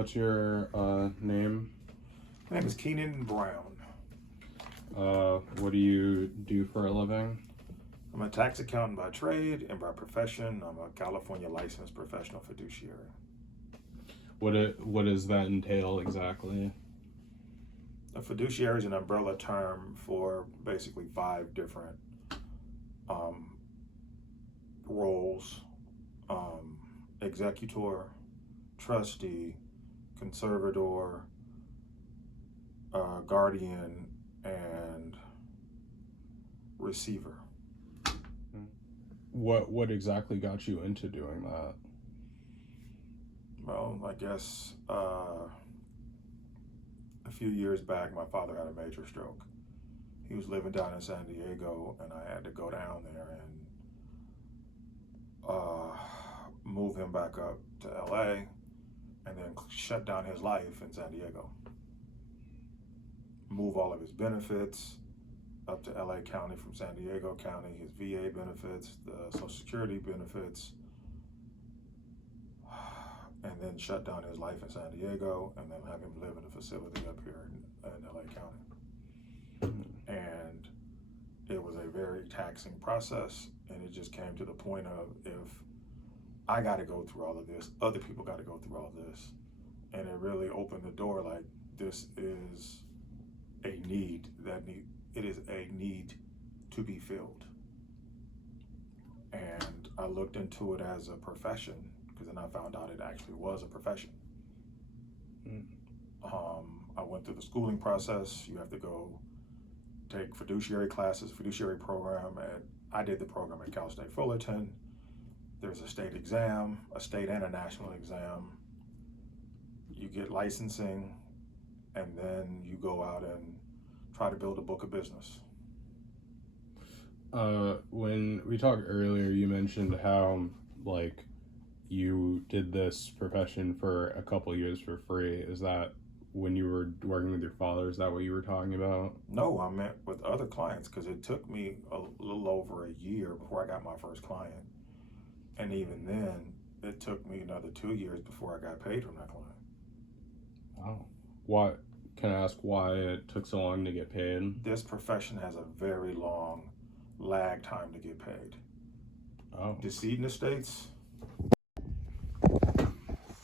What's your name? My name is Keenan Brown. What do you do for a living? I'm a tax accountant by trade, and by profession, I'm a California licensed professional fiduciary. What does that entail exactly? A fiduciary is an umbrella term for basically 5 different roles: executor, trustee, conservator, guardian, and receiver. What exactly got you into doing that? Well, I guess a few years back, my father had a major stroke. He was living down in San Diego, and I had to go down there and move him back up to LA, and then shut down his life in San Diego. Move all of his benefits up to LA County from San Diego County, his VA benefits, the Social Security benefits, and then shut down his life in San Diego, and then have him live in a facility up here in LA County. And it was a very taxing process, and it just came to the point of, if I got to go through all of this, other people got to go through all this. And it really opened the door, like, this is a need it is a need to be filled. And I looked into it as a profession, because then I found out it actually was a profession. I went through the schooling process. You have to go take fiduciary classes, fiduciary program. I did the program at Cal State Fullerton. There's a state exam, a state and a national exam. You get licensing, and then you go out and try to build a book of business. When we talked earlier, you mentioned how, like, you did this profession for a couple years for free. Is that when you were working with your father? Is that what you were talking about? No, I meant with other clients, because it took me a little over a year before I got my first client. And even then, it took me another 2 years before I got paid from that client. Wow. Why? Can I ask why it took so long to get paid? This profession has a very long lag time to get paid. Oh. Decedent estates,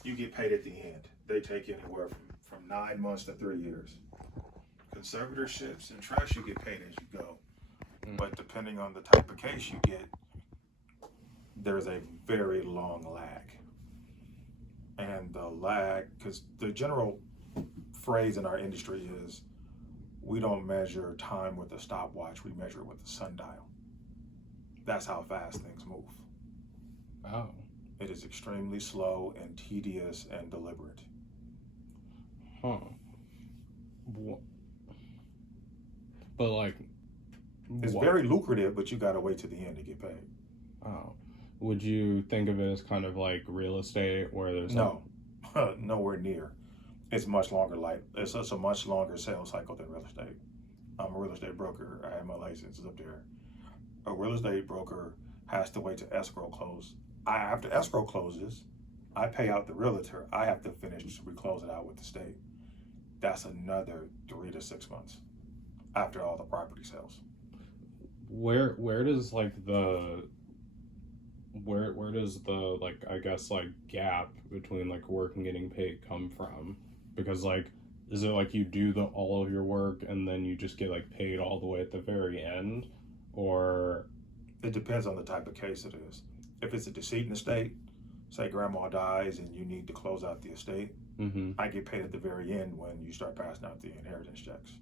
you get paid at the end. They take anywhere from 9 months to 3 years. Conservatorships and trust, you get paid as you go. But depending on the type of case you get, there's a very long lag. And the lag, because the general phrase in our industry is, we don't measure time with a stopwatch, we measure it with a sundial. That's how fast things move. Oh. It is extremely slow and tedious and deliberate. Huh. But, like, it's very lucrative, but you gotta wait to the end to get paid. Oh. Would you think of it as kind of like real estate, where there's no, nowhere near. It's much longer. It's just a much longer sales cycle than real estate. I'm a real estate broker. I have my licenses up there. A real estate broker has to wait to escrow close. After escrow closes, I pay out the realtor. I have to finish to close it out with the state. That's another 3 to 6 months after all the property sales. Where does like where does the, like, I guess, like, gap between like work and getting paid come from? Because, like, is it like you do all of your work and then you just get like paid all the way at the very end, or? It depends on the type of case it is. If it's a decedent estate, say grandma dies and you need to close out the estate, I get paid at the very end when you start passing out the inheritance checks.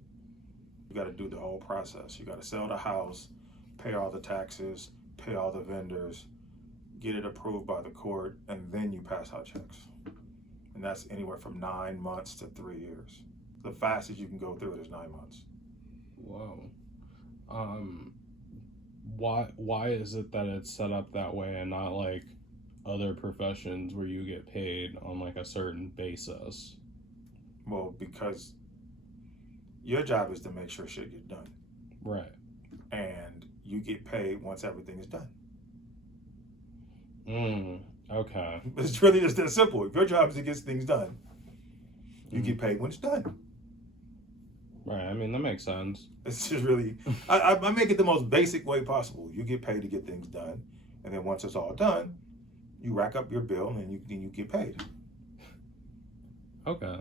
You got to do the whole process. You got to sell the house, pay all the taxes, pay all the vendors, get it approved by the court, and then you pass out checks. And that's anywhere from 9 months to 3 years. The fastest you can go through it is 9 months. Whoa. Why is it that it's set up that way and not like other professions where you get paid on like a certain basis? Well, because your job is to make sure shit gets done. Right. And you get paid once everything is done. Okay. It's really just that simple. If your job is to get things done, You get paid when it's done. Right. I mean, that makes sense. It's just really, I make it the most basic way possible. You get paid to get things done, and then once it's all done, you rack up your bill and you get paid. Okay.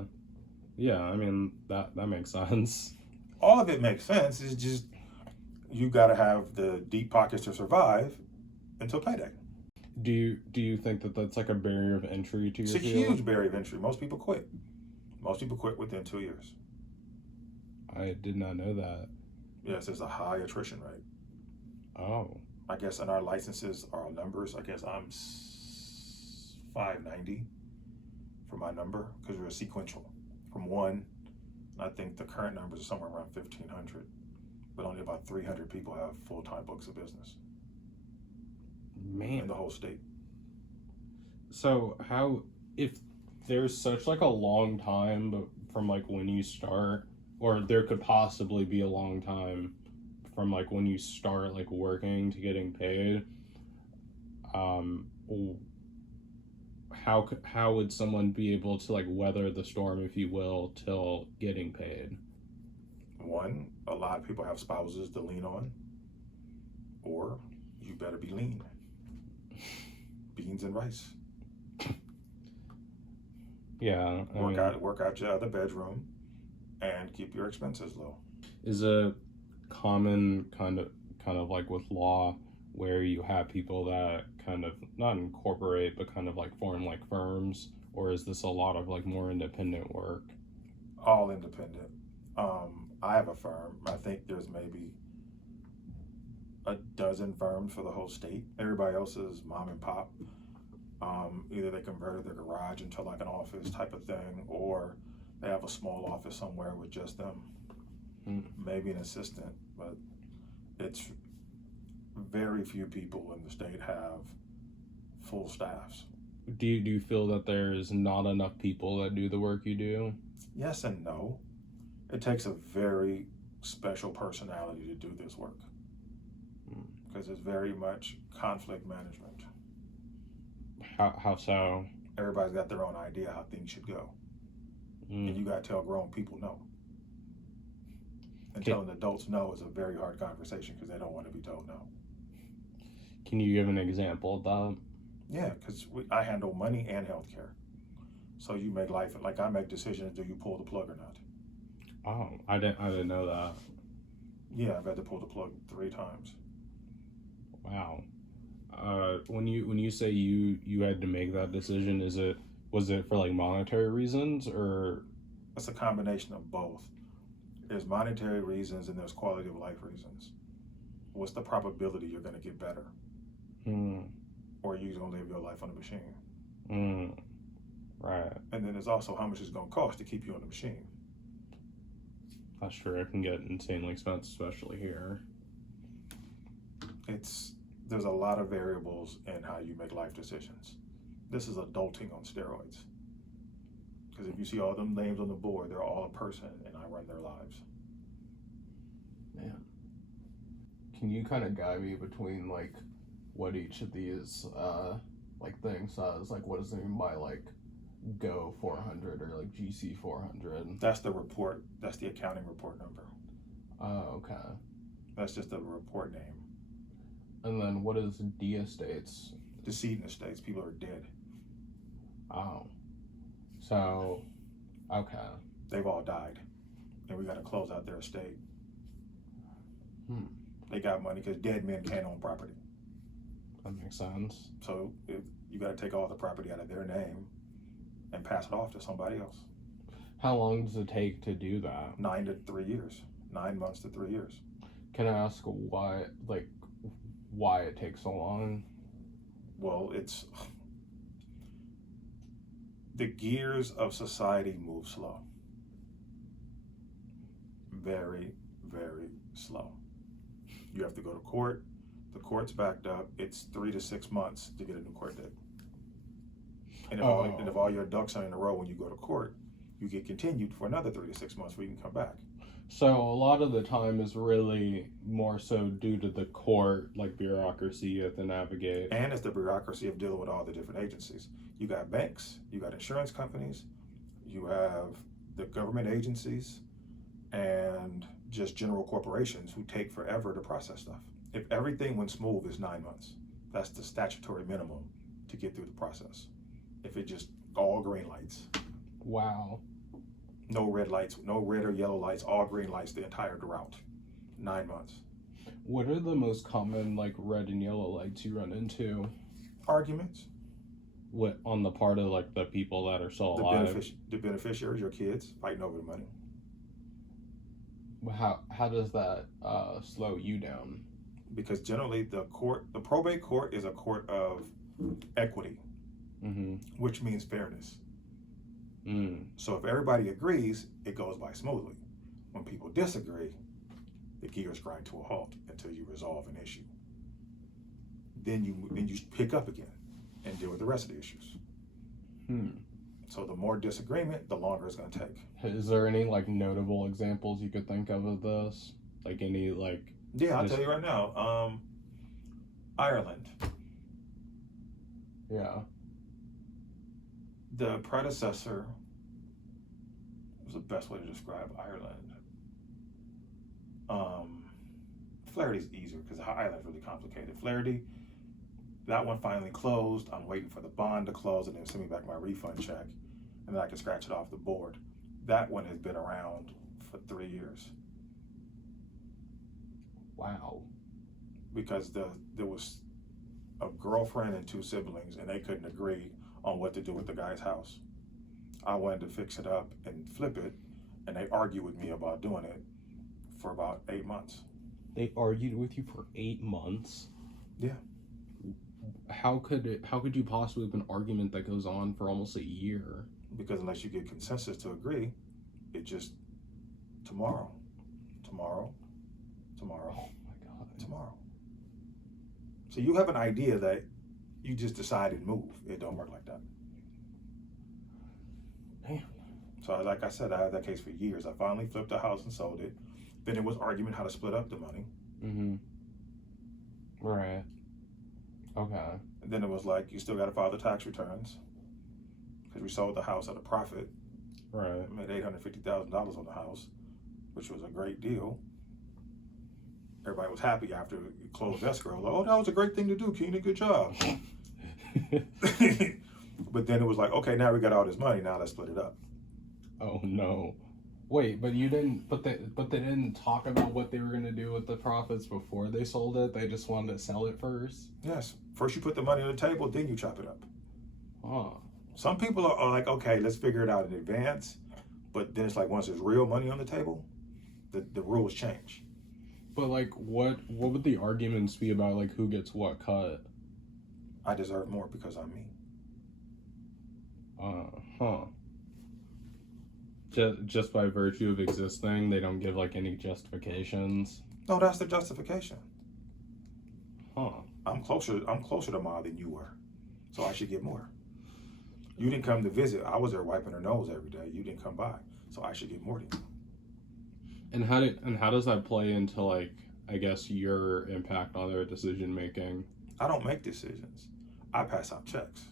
Yeah, I mean that makes sense. All of it makes sense. It's just you got to have the deep pockets to survive until payday. Do you think that that's like a barrier of entry to It's your a field? huge barrier of entry. Most people quit. Most people quit within 2 years. I did not know that. Yes, there's a high attrition rate. Oh. I guess in our licenses, our numbers, I guess I'm 590 for my number because we're sequential from one. I think the current numbers are somewhere around 1,500, but only about 300 people have full-time books of business in Man. the whole state. So how, if there's such like a long time from like when you start, or there could possibly be a long time from like when you start like working to getting paid, how would someone be able to like weather the storm, if you will, till getting paid? One, a lot of people have spouses to lean on, or you better be lean. Beans and rice. Yeah, I mean, Work out your other bedroom, and keep your expenses low. is a common kind of like with law where you have people that kind of not incorporate but kind of like form like firms, or is this a lot of like more independent work? All independent. I have a firm. I think there's maybe a dozen firms for the whole state. Everybody else is mom and pop. Either they converted their garage into like an office type of thing, or they have a small office somewhere with just them. Maybe an assistant, but it's very few people in the state have full staffs. Do you feel that there's not enough people that do the work you do? Yes and no. It takes a very special personality to do this work because it's very much conflict management. How so? Everybody's got their own idea how things should go, and you got to tell grown people no. And telling adults no is a very hard conversation because they don't want to be told no. Can you give an example of that? Yeah, because I handle money and healthcare. So you make life, like I make decisions, do you pull the plug or not? Oh, I didn't know that. Yeah, I've had to pull the plug 3 times. Wow. When you say you had to make that decision, was it for like monetary reasons, or? It's a combination of both. There's monetary reasons and there's quality of life reasons. What's the probability you're going to get better? Or you're going to live your life on a machine? Right. And then there's also how much it's going to cost to keep you on the machine. That's true. It can get insanely expensive, especially here. There's a lot of variables in how you make life decisions. This is adulting on steroids. Because if you see all them names on the board, they're all a person, and I run their lives. Man. Can you kind of guide me between like what each of these like things says? Like, what does it mean by like Go 400 or like GC 400? That's the report. That's the accounting report number. Oh, okay. That's just a report name. And then what is D estates? Decedent estates. People are dead. Oh. So, okay. They've all died. And we got to close out their estate. They got money because dead men can't own property. That makes sense. So you got to take all the property out of their name and pass it off to somebody else. How long does it take to do that? 9 to 3 years. 9 months to 3 years. Can I ask why it takes so long? Well, the gears of society move slow. Very, very slow. You have to go to court. The court's backed up. It's 3 to 6 months to get a new court date. And if all your ducks are in a row when you go to court, you get continued for another 3 to 6 months before you can come back. So a lot of the time is really more so due to the court, like bureaucracy you have to navigate. And it's the bureaucracy of dealing with all the different agencies. You got banks, you got insurance companies, you have the government agencies and just general corporations who take forever to process stuff. If everything went smooth, it's 9 months. That's the statutory minimum to get through the process. If it just all green lights, Wow. no red lights, no red or yellow lights, all green lights the entire route, 9 months. What are the most common like red and yellow lights you run into? Arguments. What on the part of like the people that are still alive? The beneficiaries, your kids, fighting over the money. How does that slow you down? Because generally the probate court is a court of equity, Mm-hmm. which means fairness. Mm. So if everybody agrees, it goes by smoothly. When people disagree, the gears grind to a halt until you resolve an issue. Then you pick up again and deal with the rest of the issues. Hmm. So the more disagreement, the longer it's going to take. Is there any like notable examples you could think of this? Like any like? Yeah, I'll tell you right now. Ireland. Yeah. The predecessor was the best way to describe Ireland. Flaherty's easier because Ireland's really complicated. Flaherty, that one finally closed. I'm waiting for the bond to close and then send me back my refund check, and then I can scratch it off the board. That one has been around for 3 years. Wow. Because there was a girlfriend and 2 siblings, and they couldn't agree on what to do with the guy's house. I wanted to fix it up and flip it, and they argued with me about doing it for about 8 months. They argued with you for 8 months? Yeah. How could you possibly have an argument that goes on for almost a year? Because unless you get consensus to agree, it just tomorrow. Oh my god. Tomorrow. So you have an idea that you just decide and move. It don't work like that. Man. So like I said, I had that case for years. I finally flipped the house and sold it. Then it was argument how to split up the money. Mm-hmm. Right. Okay. And then it was like, you still got to file the tax returns. Because we sold the house at a profit. Right. I made $850,000 on the house, which was a great deal. Everybody was happy after we closed escrow. Like, oh, that was a great thing to do, Keenan. Good job. But then it was like, okay, now we got all this money. Now let's split it up. Oh no. Wait, but you didn't. But they didn't talk about what they were gonna do with the profits before they sold it. They just wanted to sell it first. Yes. First you put the money on the table, then you chop it up. Oh. Some people are like, okay, let's figure it out in advance. But then it's like once there's real money on the table, the rules change. But like, what would the arguments be about? Like, who gets what cut? I deserve more because I'm me. Huh. Just by virtue of existing, they don't give like any justifications. No, that's the justification. Huh. I'm closer to Ma than you were, so I should get more. You didn't come to visit. I was there wiping her nose every day. You didn't come by, so I should get more than you. And how does that play into like, I guess, your impact on their decision making? I don't make decisions. I pass out checks.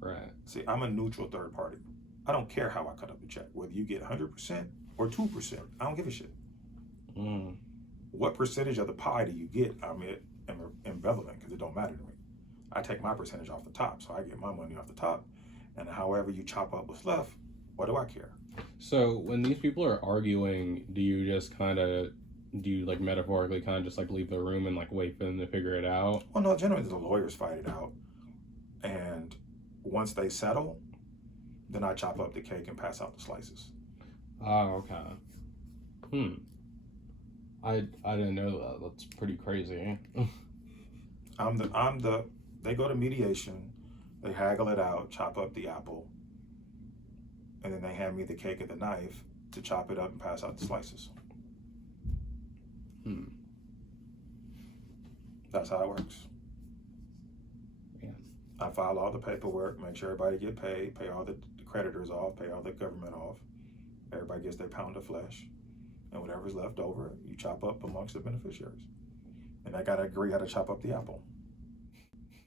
Right. See, I'm a neutral third party. I don't care how I cut up the check, whether you get 100% or 2%. I don't give a shit. Mm. What percentage of the pie do you get? I'm ambivalent because it don't matter to me. I take my percentage off the top, so I get my money off the top. And however you chop up what's left, what do I care? So when these people are arguing, do you like metaphorically kind of just like leave the room and like wait for them to figure it out? Well, no, generally the lawyers fight it out. And once they settle, then I chop up the cake and pass out the slices. Oh, okay. I didn't know that. That's pretty crazy. They go to mediation, they haggle it out, chop up the apple, and then they hand me the cake and the knife to chop it up and pass out the slices. That's how it works. Yeah. I file all the paperwork, make sure everybody get paid, pay all the creditors off, pay all the government off. Everybody gets their pound of flesh. And whatever's left over, you chop up amongst the beneficiaries. And I gotta agree how to chop up the apple.